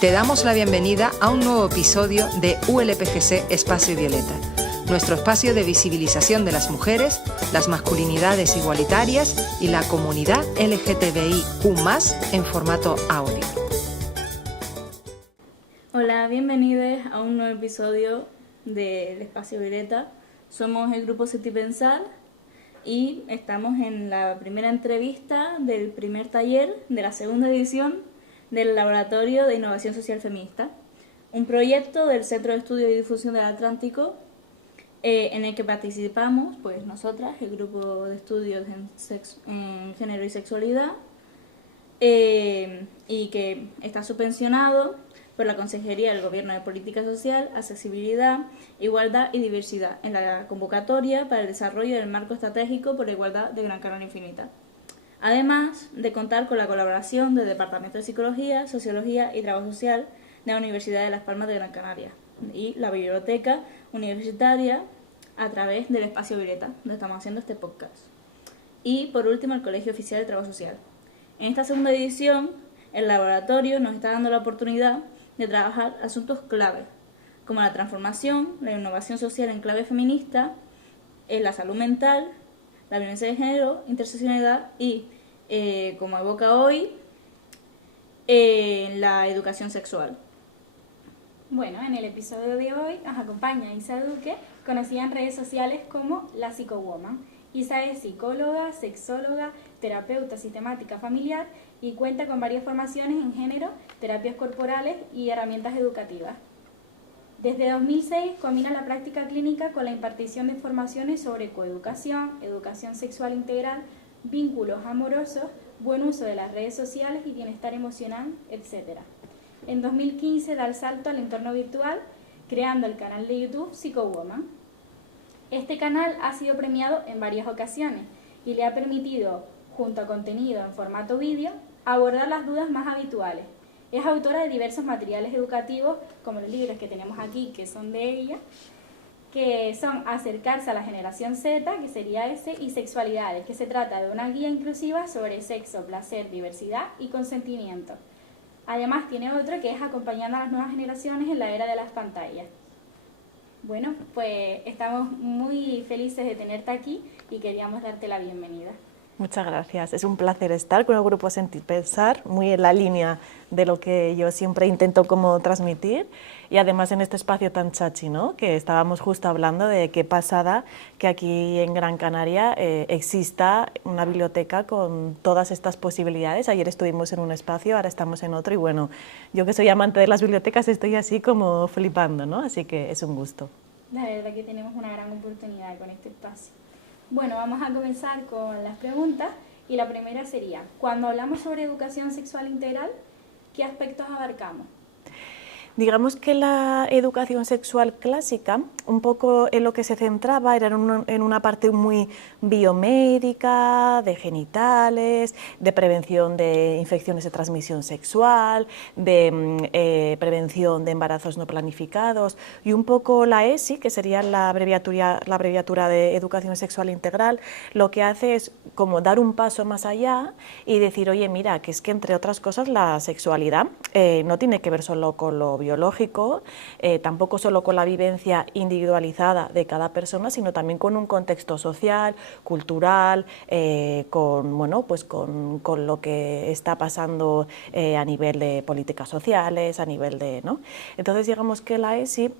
Te damos la bienvenida a un nuevo episodio de ULPGC Espacio Violeta, nuestro espacio de visibilización de las mujeres, las masculinidades igualitarias y la comunidad LGTBIQ+, en formato audio. Hola, bienvenidos a un nuevo episodio del Espacio Violeta. Somos el grupo Sentipensar y estamos en la primera entrevista del primer taller de la segunda edición del Laboratorio de Innovación Social Feminista, un proyecto del Centro de Estudio y Difusión del Atlántico en el que participamos pues nosotras, el grupo de estudios en género y sexualidad, y que está subvencionado por la Consejería del Gobierno de Política Social, Accesibilidad, Igualdad y Diversidad en la convocatoria para el desarrollo del marco estratégico por la igualdad de Gran Canaria Infinita. Además de contar con la colaboración del Departamento de Psicología, Sociología y Trabajo Social de la Universidad de Las Palmas de Gran Canaria y la Biblioteca Universitaria a través del Espacio Violeta, donde estamos haciendo este podcast. Y por último, el Colegio Oficial de Trabajo Social. En esta segunda edición, el laboratorio nos está dando la oportunidad de trabajar asuntos clave, como la transformación, la innovación social en clave feminista, la salud mental, la violencia de género, interseccionalidad y, como evoca hoy, la educación sexual. Bueno, en el episodio de hoy nos acompaña Isa Duque, conocida en redes sociales como la Psicowoman. Isa es psicóloga, sexóloga, terapeuta sistemática familiar y cuenta con varias formaciones en género, terapias corporales y herramientas educativas. Desde 2006 combina la práctica clínica con la impartición de formaciones sobre coeducación, educación sexual integral, vínculos amorosos, buen uso de las redes sociales y bienestar emocional, etc. En 2015 da el salto al entorno virtual, creando el canal de YouTube Psicowoman. Este canal ha sido premiado en varias ocasiones y le ha permitido, junto a contenido en formato vídeo, abordar las dudas más habituales. Es autora de diversos materiales educativos, como los libros que tenemos aquí, que son de ella, que son Acercarse a la generación Z, que sería ese, y Sexualidades, que se trata de una guía inclusiva sobre sexo, placer, diversidad y consentimiento. Además tiene otro que es Acompañando a las nuevas generaciones en la era de las pantallas. Bueno, pues estamos muy felices de tenerte aquí y queríamos darte la bienvenida. Muchas gracias. Es un placer estar con el grupo Sentipensar, muy en la línea de lo que yo siempre intento como transmitir, y además en este espacio tan chachi, ¿no? Que estábamos justo hablando de qué pasada que aquí en Gran Canaria exista una biblioteca con todas estas posibilidades. Ayer estuvimos en un espacio, ahora estamos en otro, y bueno, yo que soy amante de las bibliotecas estoy así como flipando, ¿no? Así que es un gusto. La verdad que tenemos una gran oportunidad con este espacio. Bueno, vamos a comenzar con las preguntas y la primera sería, cuando hablamos sobre educación sexual integral, ¿qué aspectos abarcamos? Digamos que la educación sexual clásica, un poco en lo que se centraba era en una parte muy biomédica, de genitales, de prevención de infecciones de transmisión sexual, de prevención de embarazos no planificados, y un poco la ESI, que sería la abreviatura de Educación Sexual Integral, lo que hace es como dar un paso más allá y decir, oye, mira, que es que entre otras cosas la sexualidad no tiene que ver solo con lo biológico, tampoco solo con la vivencia individualizada de cada persona, sino también con un contexto social, cultural, bueno, pues con lo que está pasando a nivel de políticas sociales, a nivel de, ¿no? Entonces digamos que la ESI,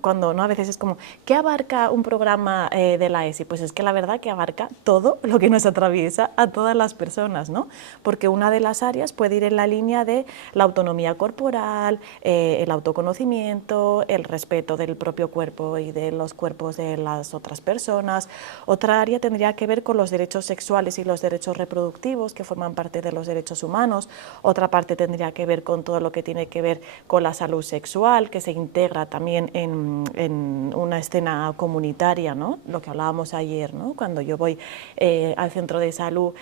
cuando no a veces es como, ¿qué abarca un programa de la ESI? Pues es que la verdad que abarca todo lo que nos atraviesa a todas las personas, ¿no? Porque una de las áreas puede ir en la línea de la autonomía corporal, el autoconocimiento, el respeto del propio cuerpo y de los cuerpos de las otras personas. Otra área tendría que ver con los derechos sexuales y los derechos reproductivos, que forman parte de los derechos humanos. Otra parte tendría que ver con todo lo que tiene que ver con la salud sexual, que se integra también en una escena comunitaria, ¿no? Lo que hablábamos ayer, ¿no? Cuando yo voy al centro de salud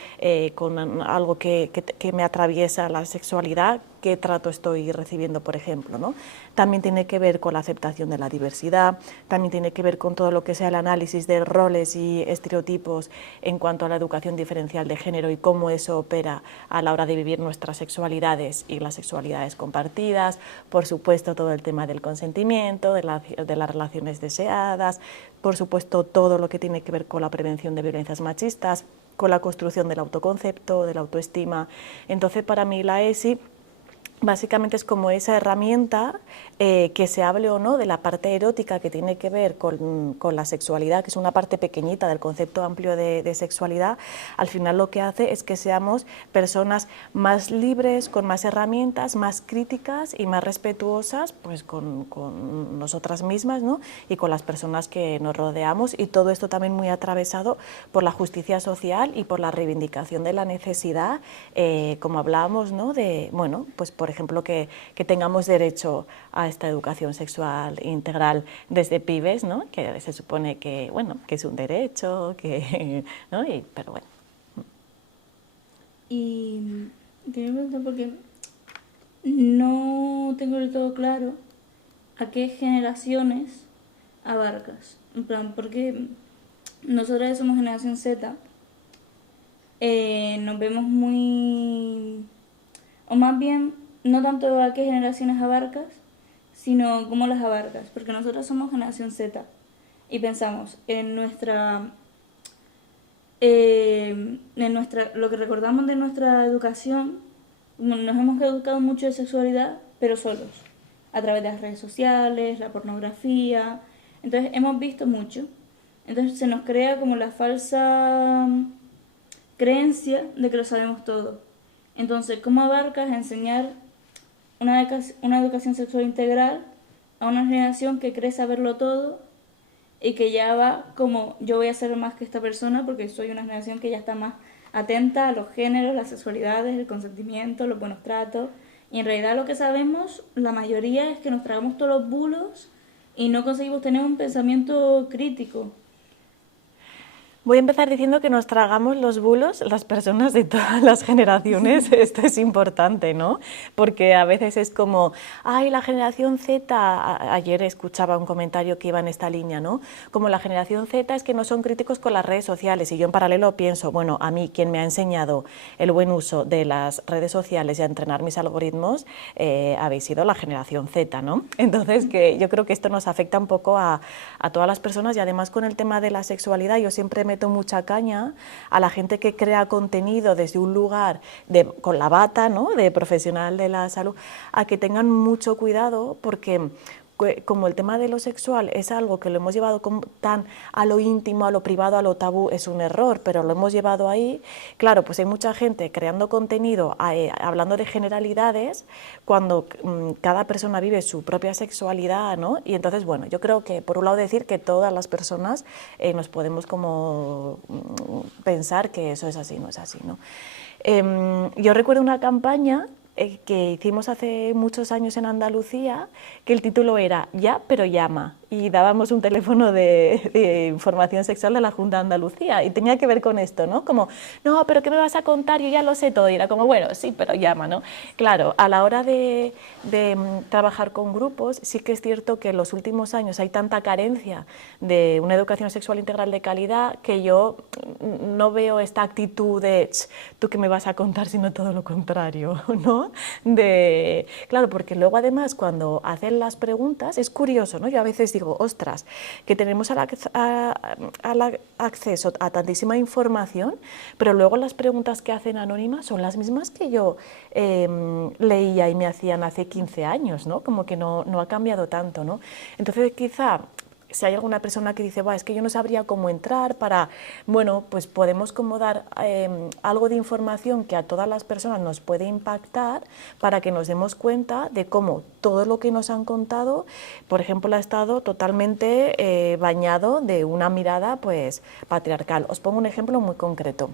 con algo que me atraviesa la sexualidad, qué trato estoy recibiendo, por ejemplo, ¿no? También tiene que ver con la aceptación de la diversidad, también tiene que ver con todo lo que sea el análisis de roles y estereotipos en cuanto a la educación diferencial de género y cómo eso opera a la hora de vivir nuestras sexualidades y las sexualidades compartidas, por supuesto todo el tema del consentimiento, de las relaciones deseadas, por supuesto todo lo que tiene que ver con la prevención de violencias machistas, con la construcción del autoconcepto, de la autoestima. Entonces, para mí la ESI básicamente es como esa herramienta que se hable o no de la parte erótica que tiene que ver con la sexualidad, que es una parte pequeñita del concepto amplio de sexualidad. Al final lo que hace es que seamos personas más libres, con más herramientas, más críticas y más respetuosas pues, con nosotras mismas, ¿no? Y con las personas que nos rodeamos, y todo esto también muy atravesado por la justicia social y por la reivindicación de la necesidad, como hablábamos, ¿no? De, bueno, pues por ejemplo, que tengamos derecho a esta educación sexual integral desde pibes, ¿no? Que se supone que, bueno, que es un derecho, que, ¿no? Pero bueno. Y quería preguntar porque no tengo del todo claro a qué generaciones abarcas. En plan, porque nosotras somos generación Z, nos vemos muy... o más bien, no tanto a qué generaciones abarcas, sino cómo las abarcas, porque nosotros somos generación Z y pensamos en nuestra, lo que recordamos de nuestra educación. Nos hemos educado mucho de sexualidad, pero solos, a través de las redes sociales, la pornografía. Entonces hemos visto mucho, entonces se nos crea como la falsa creencia de que lo sabemos todo. Entonces, ¿cómo abarcas enseñar una educación sexual integral a una generación que cree saberlo todo y que ya va como yo voy a ser más que esta persona porque soy una generación que ya está más atenta a los géneros, las sexualidades, el consentimiento, los buenos tratos, y en realidad lo que sabemos, la mayoría, es que nos tragamos todos los bulos y no conseguimos tener un pensamiento crítico? Voy a empezar diciendo que nos tragamos los bulos las personas de todas las generaciones. Esto es importante, ¿no? Porque a veces es como, ay, la generación Z, ayer escuchaba un comentario que iba en esta línea, ¿no? Como la generación Z es que no son críticos con las redes sociales, y yo en paralelo pienso, bueno, a mí quien me ha enseñado el buen uso de las redes sociales y a entrenar mis algoritmos habéis sido la generación Z, ¿no? Entonces, que yo creo que esto nos afecta un poco a todas las personas, y además con el tema de la sexualidad yo siempre meto mucha caña a la gente que crea contenido desde un lugar con la bata, ¿no? De profesional de la salud, a que tengan mucho cuidado, porque como el tema de lo sexual es algo que lo hemos llevado tan a lo íntimo, a lo privado, a lo tabú, es un error, pero lo hemos llevado ahí. Claro, pues hay mucha gente creando contenido, hablando de generalidades, cuando cada persona vive su propia sexualidad, ¿no? Y entonces, bueno, yo creo que por un lado decir que todas las personas nos podemos como pensar que eso es así, no es así, ¿no? Yo recuerdo una campaña que hicimos hace muchos años en Andalucía, que el título era Ya, pero llama, y dábamos un teléfono de información sexual de la Junta de Andalucía, y tenía que ver con esto, ¿no? Como, no, pero ¿qué me vas a contar? Yo ya lo sé todo, y era como, bueno, sí, pero llama, ¿no? Claro, a la hora de trabajar con grupos, sí que es cierto que en los últimos años hay tanta carencia de una educación sexual integral de calidad que yo no veo esta actitud de, tú qué me vas a contar, sino todo lo contrario, ¿no? Claro, porque luego además cuando hacen las preguntas es curioso, ¿no? Yo a veces digo, ostras, que tenemos acceso a tantísima información, pero luego las preguntas que hacen anónimas son las mismas que yo leía y me hacían hace 15 años, ¿no? Como que no ha cambiado tanto, ¿no? Entonces quizá si hay alguna persona que dice, es que yo no sabría cómo entrar para, bueno, pues podemos como dar algo de información que a todas las personas nos puede impactar, para que nos demos cuenta de cómo todo lo que nos han contado, por ejemplo, ha estado totalmente bañado de una mirada pues patriarcal. Os pongo un ejemplo muy concreto.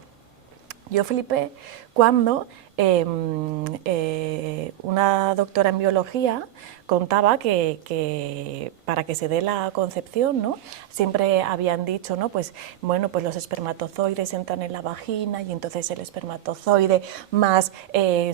Yo flipé cuando una doctora en biología contaba que para que se dé la concepción, ¿no?, siempre habían dicho, ¿no?, pues bueno, pues los espermatozoides entran en la vagina y entonces el espermatozoide más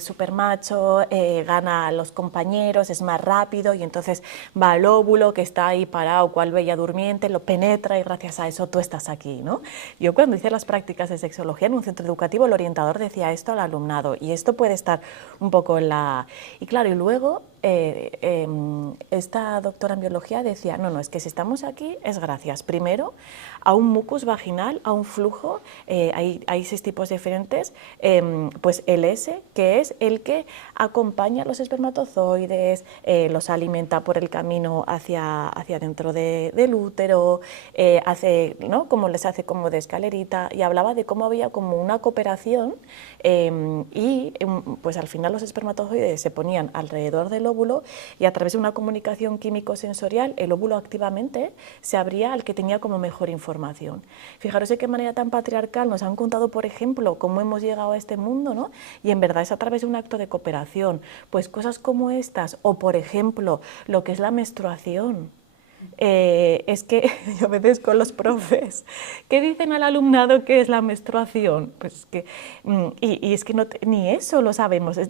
supermacho gana a los compañeros, es más rápido y entonces va al óvulo que está ahí parado, cual bella durmiente, lo penetra y gracias a eso tú estás aquí, ¿no? Yo cuando hice las prácticas de sexología en un centro educativo, el orientador decía esto al alumnado y esto puede estar un poco en la... Y claro, y luego esta doctora en biología decía, no, es que si estamos aquí es gracias, primero, a un mucus vaginal, a un flujo, hay 6 tipos diferentes, pues el S, que es el que acompaña a los espermatozoides, los alimenta por el camino hacia dentro del útero, hace, ¿no?, como les hace como de escalerita, y hablaba de cómo había como una cooperación y pues al final los espermatozoides se ponían alrededor del óvulo y a través de una comunicación químico-sensorial el óvulo activamente se abría al que tenía como mejor información. Fijaros de qué manera tan patriarcal nos han contado, por ejemplo, cómo hemos llegado a este mundo, ¿no?, y en verdad es a través de un acto de cooperación. Pues cosas como estas, o por ejemplo, lo que es la menstruación. Es que yo a veces con los profes, ¿qué dicen al alumnado que es la menstruación? Pues que, y es que ni eso lo sabemos,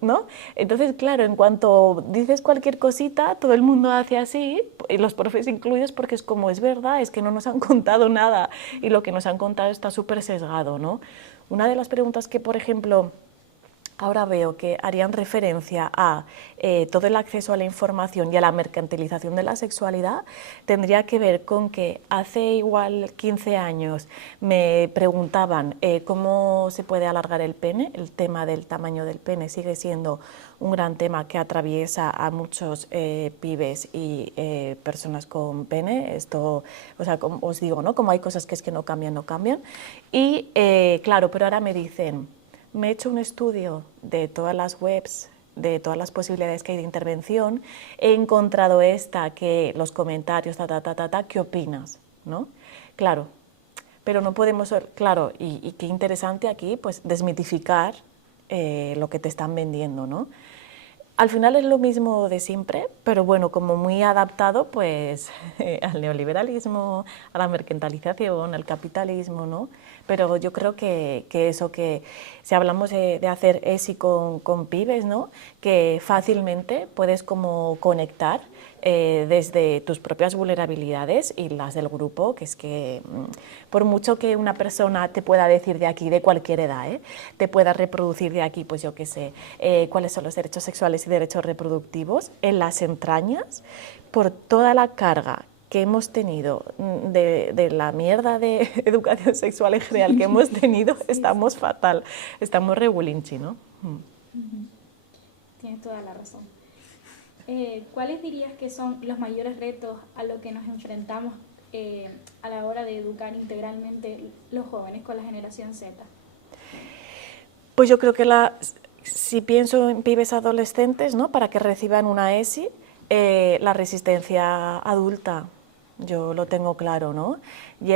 ¿no? Entonces, claro, en cuanto dices cualquier cosita, todo el mundo hace así, y los profes incluidos, porque es como, es verdad, es que no nos han contado nada, y lo que nos han contado está súper sesgado, ¿no? Una de las preguntas que, por ejemplo, ahora veo que harían referencia a todo el acceso a la información y a la mercantilización de la sexualidad, tendría que ver con que hace igual 15 años me preguntaban cómo se puede alargar el pene. El tema del tamaño del pene sigue siendo un gran tema que atraviesa a muchos pibes y personas con pene. Esto, o sea, como os digo, ¿no?, como hay cosas que es que no cambian, no cambian. Y claro, pero ahora me dicen, me he hecho un estudio de todas las webs, de todas las posibilidades que hay de intervención, he encontrado esta, que los comentarios, ¿qué opinas?, ¿no? Claro, pero no podemos, claro, y qué interesante aquí, pues desmitificar lo que te están vendiendo, ¿no? Al final es lo mismo de siempre, pero bueno, como muy adaptado pues al neoliberalismo, a la mercantilización, al capitalismo, ¿no? Pero yo creo que eso, que si hablamos de hacer ESI con pibes, ¿no?, que fácilmente puedes como conectar desde tus propias vulnerabilidades y las del grupo, que es que por mucho que una persona te pueda decir de aquí, de cualquier edad, te pueda reproducir de aquí, pues yo qué sé, cuáles son los derechos sexuales y derechos reproductivos, en las entrañas, por toda la carga que hemos tenido de la mierda de educación sexual en general que hemos tenido, estamos fatal, estamos regulinchi, ¿no? Tienes toda la razón. ¿Cuáles dirías que son los mayores retos a los que nos enfrentamos a la hora de educar integralmente los jóvenes con la generación Z? Pues yo creo que si pienso en pibes adolescentes, ¿no?, para que reciban una ESI, la resistencia adulta, yo lo tengo claro, ¿no? Y,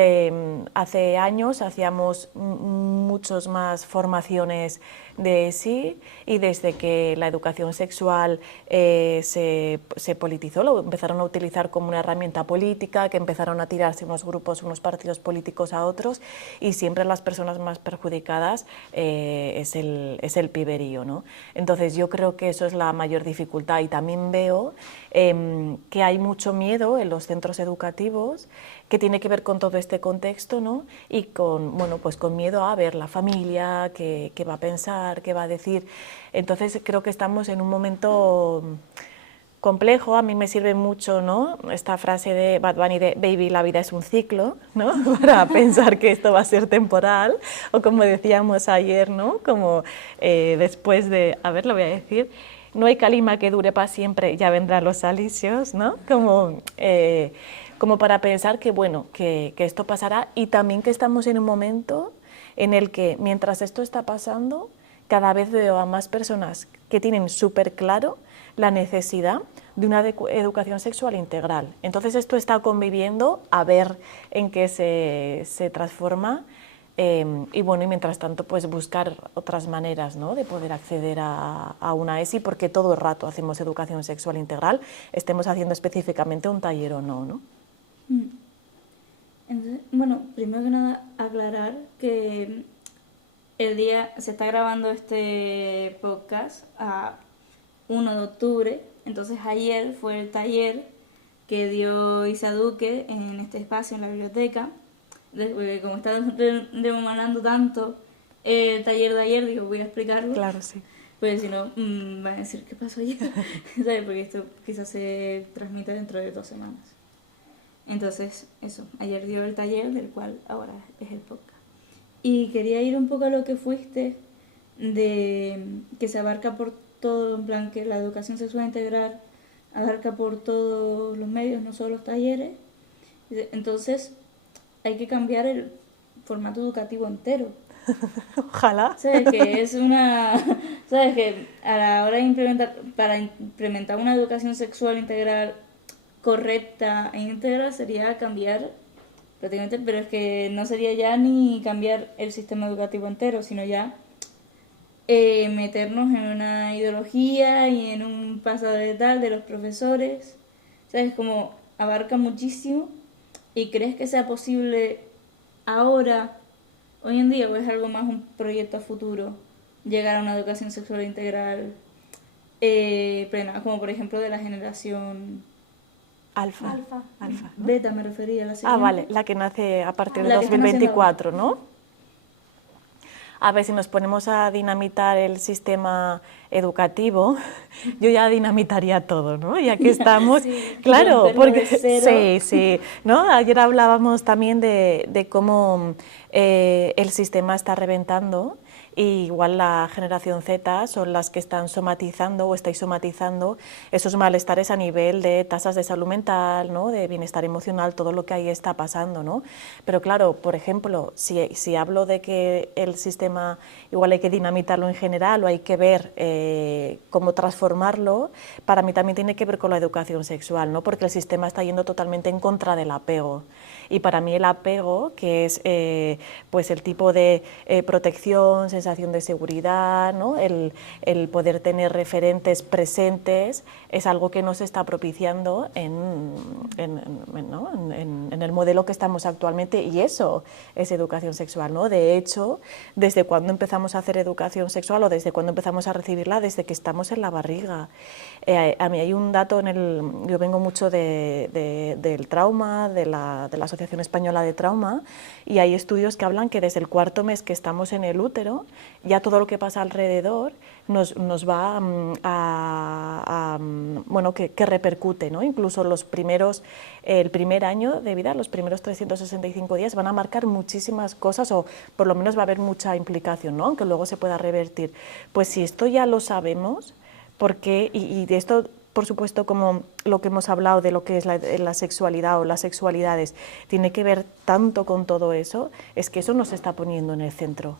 hace años hacíamos muchos más formaciones de ESI y desde que la educación sexual se politizó, lo empezaron a utilizar como una herramienta política, que empezaron a tirarse unos grupos, unos partidos políticos a otros, y siempre las personas más perjudicadas es el piberío, ¿no? Entonces yo creo que eso es la mayor dificultad, y también veo que hay mucho miedo en los centros educativos, que tiene que ver con todo este contexto, ¿no? Y con, bueno, pues con miedo a ver la familia, qué va a pensar, qué va a decir. Entonces creo que estamos en un momento complejo. A mí me sirve mucho, ¿no?, esta frase de Bad Bunny de "Baby, la vida es un ciclo", ¿no?, para pensar que esto va a ser temporal, o como decíamos ayer, ¿no?, como después de, a ver, lo voy a decir, no hay calima que dure para siempre, ya vendrán los alisios, ¿no?, como para pensar que, bueno, que esto pasará, y también que estamos en un momento en el que, mientras esto está pasando, cada vez veo a más personas que tienen súper claro la necesidad de una educación sexual integral. Entonces esto está conviviendo, a ver en qué se transforma, Y bueno, y mientras tanto, pues buscar otras maneras, ¿no?, de poder acceder a una ESI, porque todo el rato hacemos educación sexual integral, estemos haciendo específicamente un taller o no, ¿no? Entonces, bueno, primero que nada, aclarar que el día se está grabando este podcast a 1 de octubre, entonces ayer fue el taller que dio Isa Duque en este espacio, en la biblioteca. Como está demorando tanto el taller de ayer, digo, voy a explicarlo. Claro, sí. Pues si no, van a decir qué pasó ayer, ¿sabes? Porque esto quizás se transmite dentro de 2 semanas. Entonces, eso, ayer dio el taller, del cual ahora es el podcast. Y quería ir un poco a lo que fuiste, de que se abarca por todo, en plan que la educación sexual integral abarca por todos los medios, no solo los talleres. Entonces, hay que cambiar el formato educativo entero. Ojalá. ¿Sabes? Que es una... ¿Sabes? Que a la hora de implementar... Para implementar una educación sexual integral correcta e íntegra sería cambiar prácticamente... Pero es que no sería ya ni cambiar el sistema educativo entero, sino ya meternos en una ideología y en un pasado de tal de los profesores. ¿Sabes? Como abarca muchísimo. ¿Y crees que sea posible ahora, hoy en día, o es algo más un proyecto a futuro, llegar a una educación sexual integral plena, como por ejemplo de la generación Alfa, ¿no? beta me refería, la siguiente? Vale, la que nace a partir de La que están 2024, ¿no? A ver, si nos ponemos a dinamitar el sistema educativo, yo ya dinamitaría todo, ¿no? Ya que estamos, Sí, claro, porque cero. sí, ¿no? Ayer hablábamos también de cómo el sistema está reventando. Y igual la generación Z son las que están somatizando o estáis somatizando esos malestares a nivel de tasas de salud mental, ¿no?, de bienestar emocional, todo lo que ahí está pasando, ¿no? Pero claro, por ejemplo, si hablo de que el sistema igual hay que dinamitarlo en general o hay que ver cómo transformarlo, para mí también tiene que ver con la educación sexual, ¿no?, porque el sistema está yendo totalmente en contra del apego. Y para mí el apego, que es pues el tipo de protección, sensación de seguridad, ¿no?, el poder tener referentes presentes, es algo que nos está propiciando en el modelo que estamos actualmente, y eso es educación sexual, ¿no? De hecho, desde cuando empezamos a hacer educación sexual o desde cuando empezamos a recibirla, desde que estamos en la barriga. A mí hay un dato, yo vengo mucho del trauma, de la Asociación Española de Trauma, y hay estudios que hablan que desde el 4.º mes que estamos en el útero, ya todo lo que pasa alrededor nos va bueno, que repercute, ¿no? Incluso el primer año de vida, los primeros 365 días van a marcar muchísimas cosas, o por lo menos va a haber mucha implicación, ¿no?, aunque luego se pueda revertir. Pues si esto ya lo sabemos, porque, y de esto, por supuesto, como lo que hemos hablado de lo que es la sexualidad o las sexualidades, tiene que ver tanto con todo eso, es que eso nos está poniendo en el centro,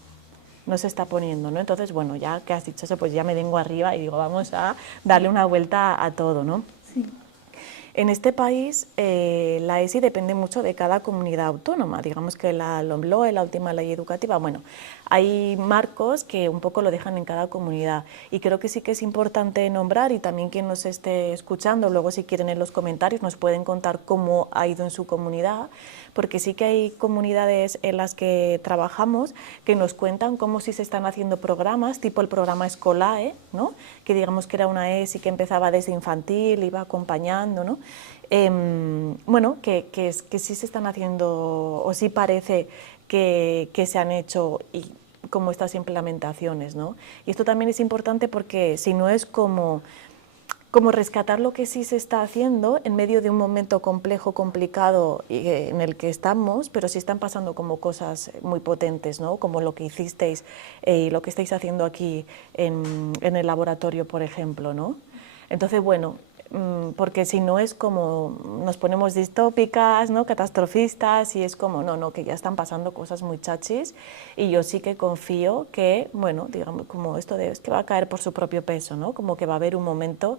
nos está poniendo, ¿no? Entonces, bueno, ya que has dicho eso, pues ya me vengo arriba y digo, vamos a darle una vuelta a todo, ¿no? Sí. En este país la ESI depende mucho de cada comunidad autónoma, digamos que la LOMLOE, la última ley educativa, bueno, hay marcos que un poco lo dejan en cada comunidad, y creo que sí que es importante nombrar, y también quien nos esté escuchando, luego si quieren en los comentarios nos pueden contar cómo ha ido en su comunidad, porque sí que hay comunidades en las que trabajamos que nos cuentan cómo sí se están haciendo programas, tipo el programa Escolae, ¿no?, que digamos que era una ESI que empezaba desde infantil, iba acompañando, ¿no? Bueno, que sí se están haciendo, o sí parece que se han hecho, y como estas implementaciones, ¿no? Y esto también es importante porque si no es como rescatar lo que sí se está haciendo en medio de un momento complejo, complicado en el que estamos, pero sí están pasando como cosas muy potentes, ¿no?, como lo que hicisteis y lo que estáis haciendo aquí en el laboratorio, por ejemplo, ¿no? Entonces, bueno, porque si no es como nos ponemos distópicas, ¿no?, catastrofistas, y es como, no, que ya están pasando cosas muy chachis, y yo sí que confío que, bueno, digamos, como esto es que va a caer por su propio peso, ¿no?, como que va a haber un momento.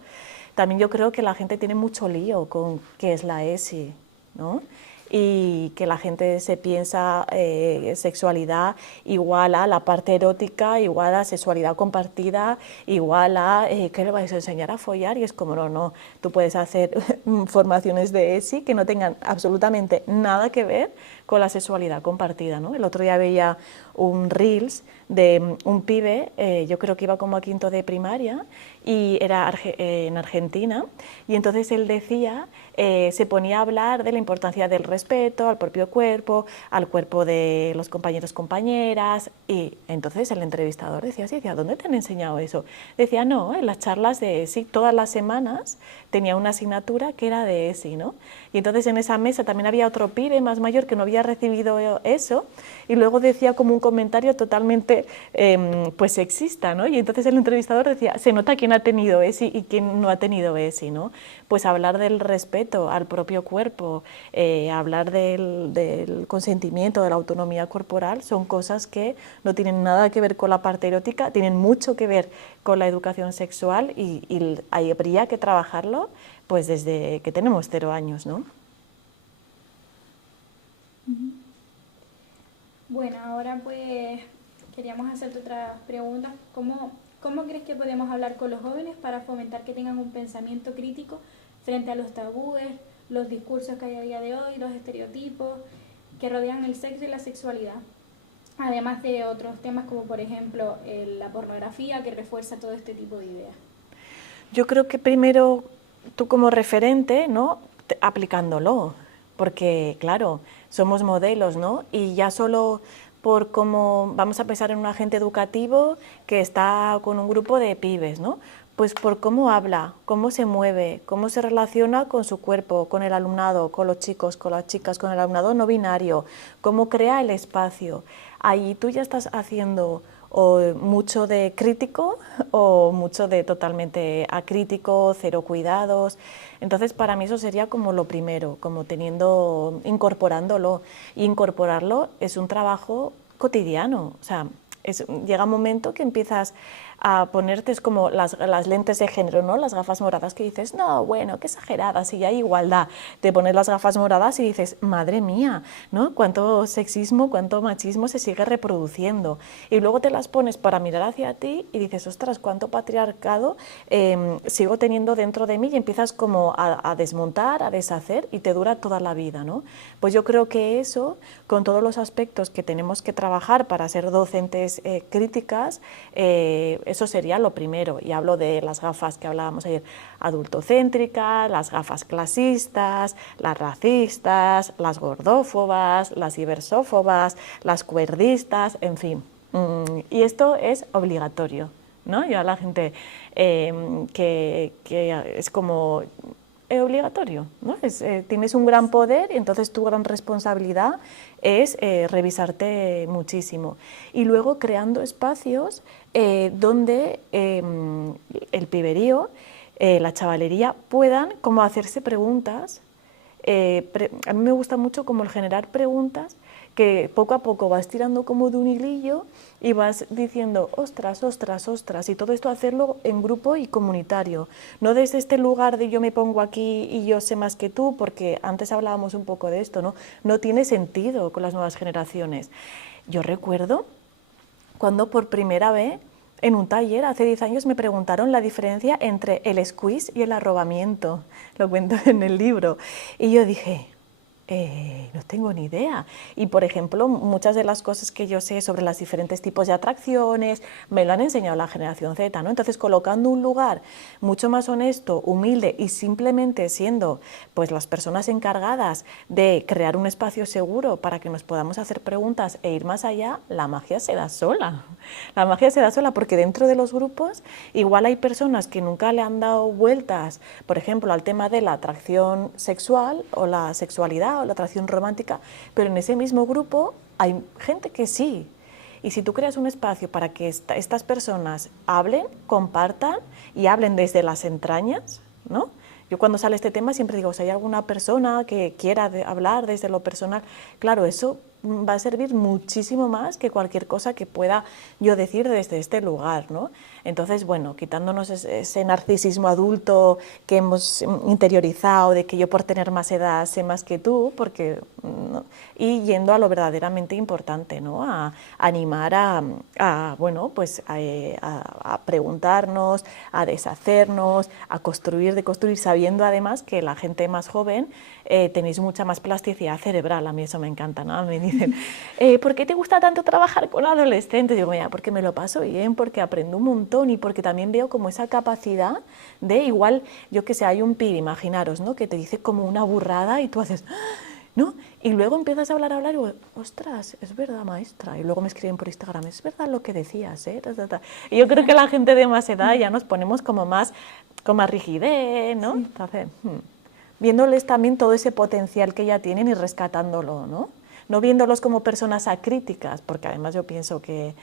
También yo creo que la gente tiene mucho lío con qué es la ESI, ¿no?, y que la gente se piensa sexualidad igual a la parte erótica, igual a sexualidad compartida, igual a ¿qué le vais a enseñar a follar? Y es como, no, tú puedes hacer formaciones de ESI que no tengan absolutamente nada que ver con la sexualidad compartida, ¿no? El otro día veía un Reels de un pibe, yo creo que iba como a quinto de primaria, y era en Argentina, y entonces él decía, se ponía a hablar de la importancia del respeto al propio cuerpo, al cuerpo de los compañeros, compañeras, y entonces el entrevistador decía, sí, decía, ¿dónde te han enseñado eso? Decía, no, en las charlas de ESI, todas las semanas tenía una asignatura que era de ESI, ¿no? Y entonces en esa mesa también había otro pibe más mayor que no había recibido eso, y luego decía como un comentario totalmente pues sexista, ¿no? Y entonces el entrevistador decía, se nota quién ha tenido ESI y quién no ha tenido ESI, ¿no? Pues hablar del respeto al propio cuerpo, hablar del consentimiento, de la autonomía corporal, son cosas que no tienen nada que ver con la parte erótica, tienen mucho que ver con la educación sexual y ahí habría que trabajarlo pues desde que tenemos 0 años, ¿no? Bueno, ahora pues queríamos hacerte otras preguntas. ¿Cómo crees que podemos hablar con los jóvenes para fomentar que tengan un pensamiento crítico frente a los tabúes, los discursos que hay a día de hoy, los estereotipos que rodean el sexo y la sexualidad? Además de otros temas como por ejemplo la pornografía que refuerza todo este tipo de ideas. Yo creo que primero tú como referente, ¿no? Aplicándolo, porque claro, somos modelos, ¿no? Y ya solo por cómo vamos a pensar en un agente educativo que está con un grupo de pibes, ¿no? Pues por cómo habla, cómo se mueve, cómo se relaciona con su cuerpo, con el alumnado, con los chicos, con las chicas, con el alumnado no binario, cómo crea el espacio. Ahí tú ya estás haciendo o mucho de crítico o mucho de totalmente acrítico, cero cuidados. Entonces para mí eso sería como lo primero, como incorporándolo. Y incorporarlo es un trabajo cotidiano, o sea, llega un momento que empiezas a ponerte, es como las lentes de género, ¿no? Las gafas moradas, que dices, no, bueno, qué exagerada, si ya hay igualdad. Te pones las gafas moradas y dices, madre mía, ¿no? Cuánto sexismo, cuánto machismo se sigue reproduciendo. Y luego te las pones para mirar hacia ti y dices, ostras, cuánto patriarcado sigo teniendo dentro de mí, y empiezas como a desmontar, a deshacer, y te dura toda la vida, ¿no? Pues yo creo que eso, con todos los aspectos que tenemos que trabajar para ser docentes críticas, eso sería lo primero, y hablo de las gafas que hablábamos ayer, adultocéntricas, las gafas clasistas, las racistas, las gordófobas, las cibersófobas, las cuerdistas, en fin. Y esto es obligatorio, ¿no? Yo a la gente que es como obligatorio, ¿no? Tienes un gran poder y entonces tu gran responsabilidad es revisarte muchísimo. Y luego creando espacios donde el piberío, la chavalería, puedan como hacerse preguntas. A mí me gusta mucho como el generar preguntas que poco a poco vas tirando como de un hilillo y vas diciendo, ostras, ostras, ostras, y todo esto hacerlo en grupo y comunitario, no desde este lugar de yo me pongo aquí y yo sé más que tú, porque antes hablábamos un poco de esto, ¿no? No tiene sentido con las nuevas generaciones. Yo recuerdo cuando por primera vez en un taller, hace 10 años, me preguntaron la diferencia entre el squeeze y el arrobamiento, lo cuento en el libro, y yo dije, no tengo ni idea. Y por ejemplo, muchas de las cosas que yo sé sobre los diferentes tipos de atracciones me lo han enseñado la generación Z, ¿no? Entonces, colocando un lugar mucho más honesto, humilde y simplemente siendo pues las personas encargadas de crear un espacio seguro para que nos podamos hacer preguntas e ir más allá, la magia se da sola. La magia se da sola porque dentro de los grupos igual hay personas que nunca le han dado vueltas, por ejemplo, al tema de la atracción sexual o la sexualidad o la atracción romántica, pero en ese mismo grupo hay gente que sí. Y si tú creas un espacio para que estas personas hablen, compartan y hablen desde las entrañas, ¿no? Yo cuando sale este tema siempre digo, si hay alguna persona que quiera hablar desde lo personal, claro, eso va a servir muchísimo más que cualquier cosa que pueda yo decir desde este lugar, ¿no? Entonces, bueno, quitándonos ese narcisismo adulto que hemos interiorizado de que yo por tener más edad sé más que tú, porque, ¿no? Y yendo a lo verdaderamente importante, ¿no? A animar bueno, pues a preguntarnos, a deshacernos, a construir, sabiendo además que la gente más joven tenéis mucha más plasticidad cerebral. A mí eso me encanta, ¿no? Me dicen, ¿por qué te gusta tanto trabajar con adolescentes? Digo, mira, porque me lo paso bien, porque aprendo un montón y porque también veo como esa capacidad de, igual, yo que sé, hay un pibe, imaginaros, ¿no? Que te dice como una burrada y tú haces, ¿no? Y luego empiezas a hablar y digo, ostras, es verdad, maestra. Y luego me escriben por Instagram, es verdad lo que decías, ¿eh? Y yo creo que la gente de más edad ya nos ponemos como más, con más rigidez, ¿no? Sí. Entonces, viéndoles también todo ese potencial que ya tienen y rescatándolo, ¿no? No viéndolos como personas acríticas, porque además yo pienso que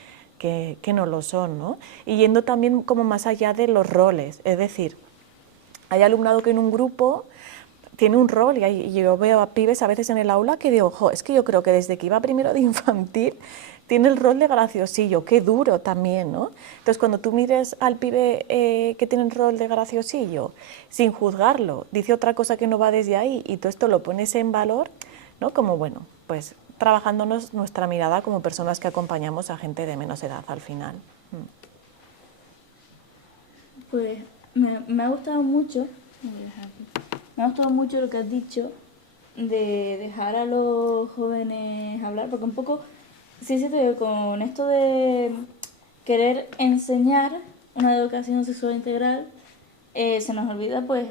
no lo son, ¿no? Y yendo también como más allá de los roles, es decir, hay alumnado que en un grupo tiene un rol y yo veo a pibes a veces en el aula que digo, ojo, es que yo creo que desde que iba primero de infantil tiene el rol de graciosillo, qué duro también, ¿no? Entonces, cuando tú mires al pibe que tiene el rol de graciosillo, sin juzgarlo, dice otra cosa que no va desde ahí y tú esto lo pones en valor, ¿no? Como, bueno, pues trabajándonos nuestra mirada como personas que acompañamos a gente de menos edad al final. Pues me ha gustado mucho, lo que has dicho de dejar a los jóvenes hablar, porque un poco, sí, con esto de querer enseñar una educación sexual integral, se nos olvida pues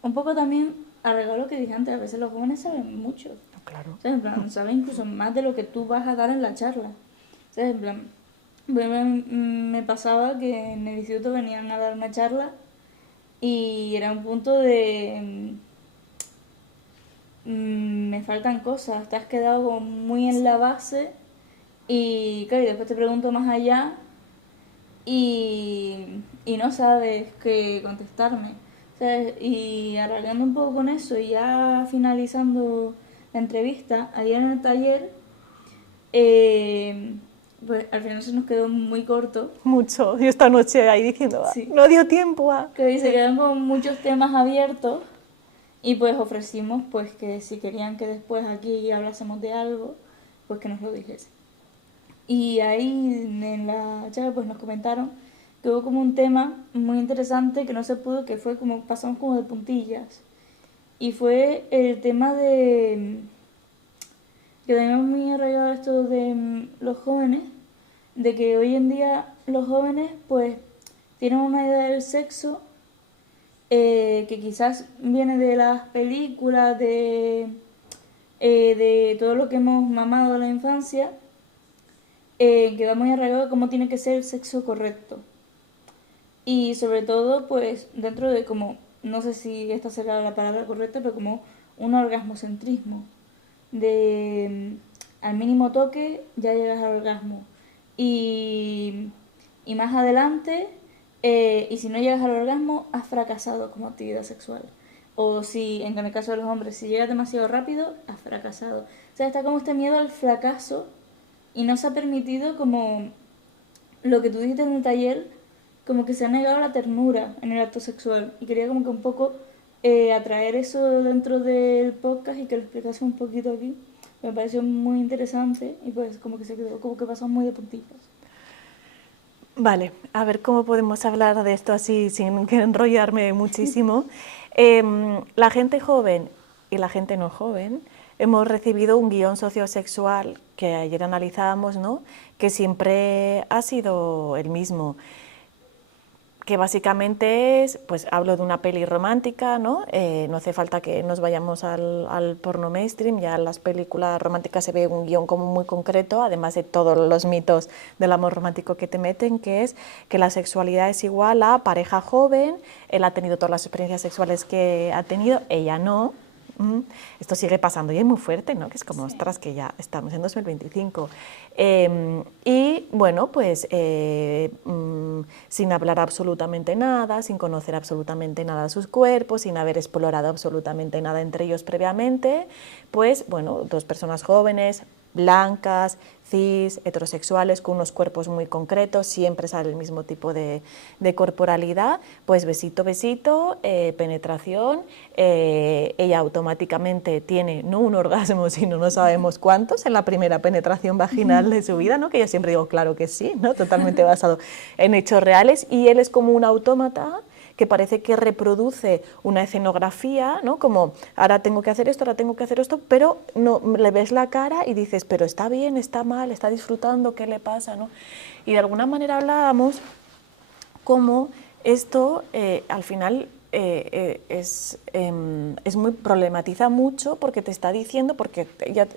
un poco también arreglar lo que dije antes, a veces los jóvenes saben mucho. Claro. O sea, en plan, saben incluso más de lo que tú vas a dar en la charla. O sea, en plan, me pasaba que en el instituto venían a dar una charla y era un punto de me faltan cosas, te has quedado como muy en la base y claro, y después te pregunto más allá y no sabes qué contestarme. O sea, y arreglando un poco con eso y ya finalizando la entrevista, ayer en el taller, pues al final se nos quedó muy corto. Mucho, yo esta noche ahí diciendo, Sí. No dio tiempo a... Que se quedan con muchos temas abiertos y pues ofrecimos pues que si querían que después aquí hablásemos de algo, pues que nos lo dijesen. Y ahí en la charla pues nos comentaron que hubo como un tema muy interesante que no se pudo, que fue como, pasamos como de puntillas. Y fue el tema de, que tenemos muy arraigado esto de los jóvenes, de que hoy en día los jóvenes pues tienen una idea del sexo que quizás viene de las películas, de todo lo que hemos mamado en la infancia, que va muy arraigado de cómo tiene que ser el sexo correcto. Y sobre todo, pues, dentro de como, no sé si esta será la palabra correcta, pero como un orgasmocentrismo. De al mínimo toque ya llegas al orgasmo. Y más adelante, y si no llegas al orgasmo, has fracasado como actividad sexual. O si, en el caso de los hombres, si llegas demasiado rápido, has fracasado. O sea, está como este miedo al fracaso y no se ha permitido como lo que tú dijiste en el taller, como que se ha negado la ternura en el acto sexual. Y quería como que un poco atraer eso dentro del podcast y que lo explicase un poquito aquí. Me pareció muy interesante y pues como que se quedó, como que pasó muy de puntillas. Vale, a ver cómo podemos hablar de esto así sin enrollarme muchísimo. La gente joven y la gente no joven hemos recibido un guión sociosexual que ayer analizábamos, ¿no? Que siempre ha sido el mismo, que básicamente es, pues hablo de una peli romántica, ¿no? No hace falta que nos vayamos al porno mainstream, ya en las películas románticas se ve un guión como muy concreto, además de todos los mitos del amor romántico que te meten, que es que la sexualidad es igual a pareja joven, él ha tenido todas las experiencias sexuales que ha tenido, ella no. Esto sigue pasando y es muy fuerte, ¿no? Que es como, ostras, que ya estamos en 2025. Y bueno, pues sin hablar absolutamente nada, sin conocer absolutamente nada de sus cuerpos, sin haber explorado absolutamente nada entre ellos previamente, pues bueno, dos personas jóvenes, blancas, cis, heterosexuales, con unos cuerpos muy concretos, siempre sale el mismo tipo de corporalidad, pues besito, besito, penetración, ella automáticamente tiene no un orgasmo, sino no sabemos cuántos en la primera penetración vaginal de su vida, ¿no? Que yo siempre digo, claro que sí, ¿no? Totalmente basado en hechos reales, y él es como un autómata que parece que reproduce una escenografía, ¿no? Como ahora tengo que hacer esto, ahora tengo que hacer esto, pero no, le ves la cara y dices, pero está bien, está mal, está disfrutando, ¿qué le pasa, ¿no? Y de alguna manera hablábamos cómo esto al final es muy, problematiza mucho, porque te está diciendo, porque ya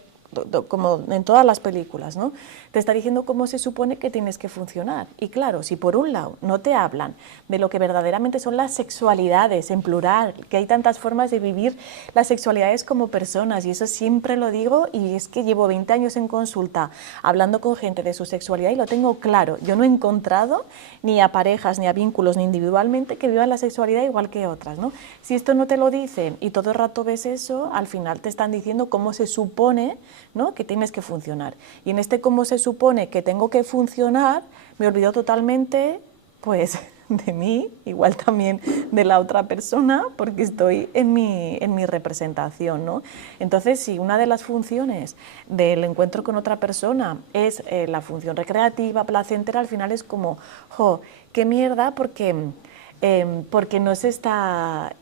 como en todas las películas, ¿no? Te está diciendo cómo se supone que tienes que funcionar. Y claro, si por un lado no te hablan de lo que verdaderamente son las sexualidades en plural, que hay tantas formas de vivir las sexualidades como personas, y eso siempre lo digo, y es que llevo 20 años en consulta hablando con gente de su sexualidad y lo tengo claro. Yo no he encontrado ni a parejas, ni a vínculos, ni individualmente que vivan la sexualidad igual que otras, ¿no? Si esto no te lo dicen y todo el rato ves eso, al final te están diciendo cómo se supone, ¿no?, que tienes que funcionar. Y en este cómo se supone que tengo que funcionar, me olvido totalmente, pues, de mí, igual también de la otra persona, porque estoy en mi representación, ¿no? Entonces, si una de las funciones del encuentro con otra persona es la función recreativa, placentera, al final es como, jo, qué mierda, porque no se está,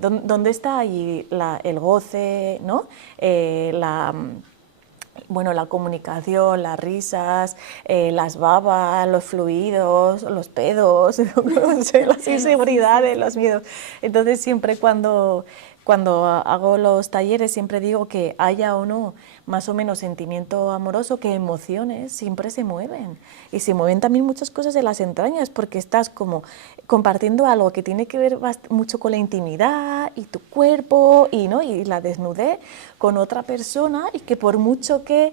¿dónde está ahí el goce, ¿no? Bueno, la comunicación, las risas, las babas, los fluidos, los pedos, no sé, las inseguridades, los miedos. Entonces siempre cuando hago los talleres siempre digo que haya o no más o menos sentimiento amoroso, que emociones siempre se mueven, y se mueven también muchas cosas de las entrañas, porque estás como compartiendo algo que tiene que ver mucho con la intimidad y tu cuerpo y, ¿no?, y la desnudez con otra persona, y que por mucho que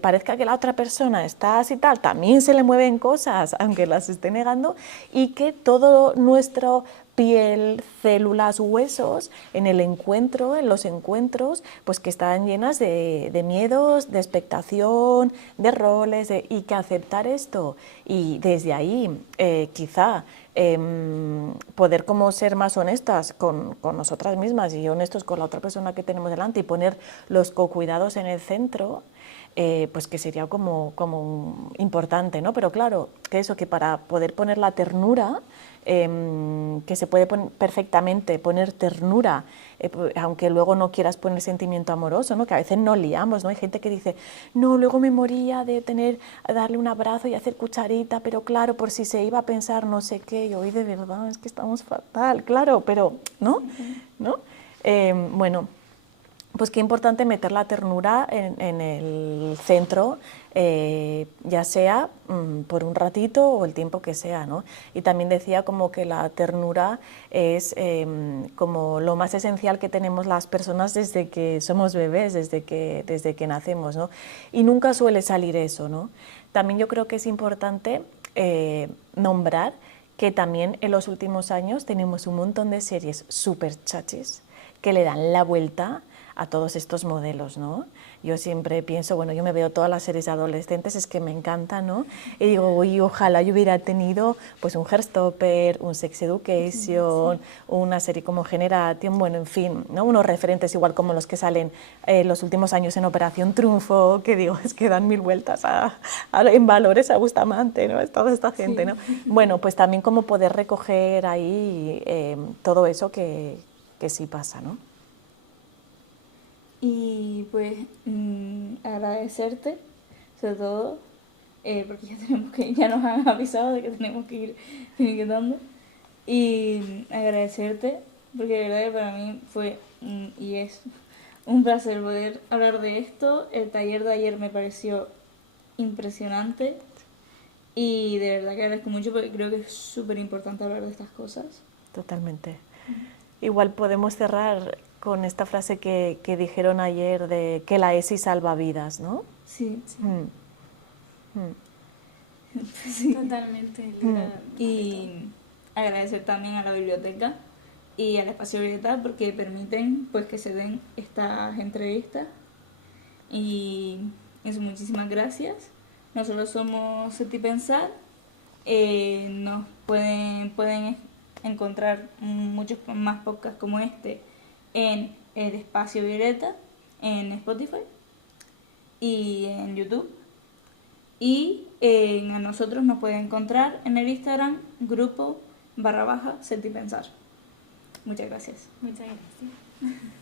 parezca que la otra persona está así tal, también se le mueven cosas aunque las esté negando, y que todo nuestro piel, células, huesos, en el encuentro, en los encuentros, pues que están llenas de miedos, de expectación, de roles, y que aceptar esto y desde ahí quizá poder como ser más honestas con nosotras mismas y honestos con la otra persona que tenemos delante, y poner los cocuidados en el centro, pues que sería como importante, ¿no? Pero claro, que para poder poner la ternura, que se puede perfectamente poner ternura, aunque luego no quieras poner sentimiento amoroso, ¿no? Que a veces nos liamos, ¿no? Hay gente que dice, no, luego me moría de darle un abrazo y hacer cucharita, pero claro, por si se iba a pensar no sé qué, y hoy de verdad es que estamos fatal, claro, pero ¿no? ¿No? Bueno, pues qué importante meter la ternura en el centro, ya sea por un ratito o el tiempo que sea, ¿no? Y también decía como que la ternura es como lo más esencial que tenemos las personas desde que somos bebés, desde que nacemos, ¿no? Y nunca suele salir eso, ¿no? También yo creo que es importante nombrar que también en los últimos años tenemos un montón de series súper chachis que le dan la vuelta a todos estos modelos, ¿no? Yo siempre pienso, bueno, yo me veo todas las series adolescentes, es que me encantan, ¿no? Y digo, uy, ojalá yo hubiera tenido pues un Heartstopper, un Sex Education, una serie como Generation, bueno, en fin, ¿no? Unos referentes igual como los que salen los últimos años en Operación Triunfo, que digo, es que dan mil vueltas en Valores a Bustamante, ¿no? Es toda esta gente, ¿no? Bueno, pues también como poder recoger ahí todo eso que sí pasa, ¿no? Y pues agradecerte, sobre todo, porque ya nos han avisado de que tenemos que ir finiquitando, y agradecerte, porque de verdad que para mí fue y es un placer poder hablar de esto. El taller de ayer me pareció impresionante, y de verdad que agradezco mucho, porque creo que es súper importante hablar de estas cosas. Totalmente. Igual podemos cerrar con esta frase que dijeron ayer de que la ESI salva vidas, ¿no? Sí. Sí. Totalmente. Y agradecer también a la biblioteca y al Espacio Violeta, porque permiten pues que se den estas entrevistas, y Eso, muchísimas gracias. Nosotros somos Sentipensar. Nos pueden encontrar muchos más podcasts como este en el Espacio Violeta, en Spotify y en YouTube. Y a nosotros nos pueden encontrar en el Instagram grupo /Sentipensar. Muchas gracias. Muchas gracias.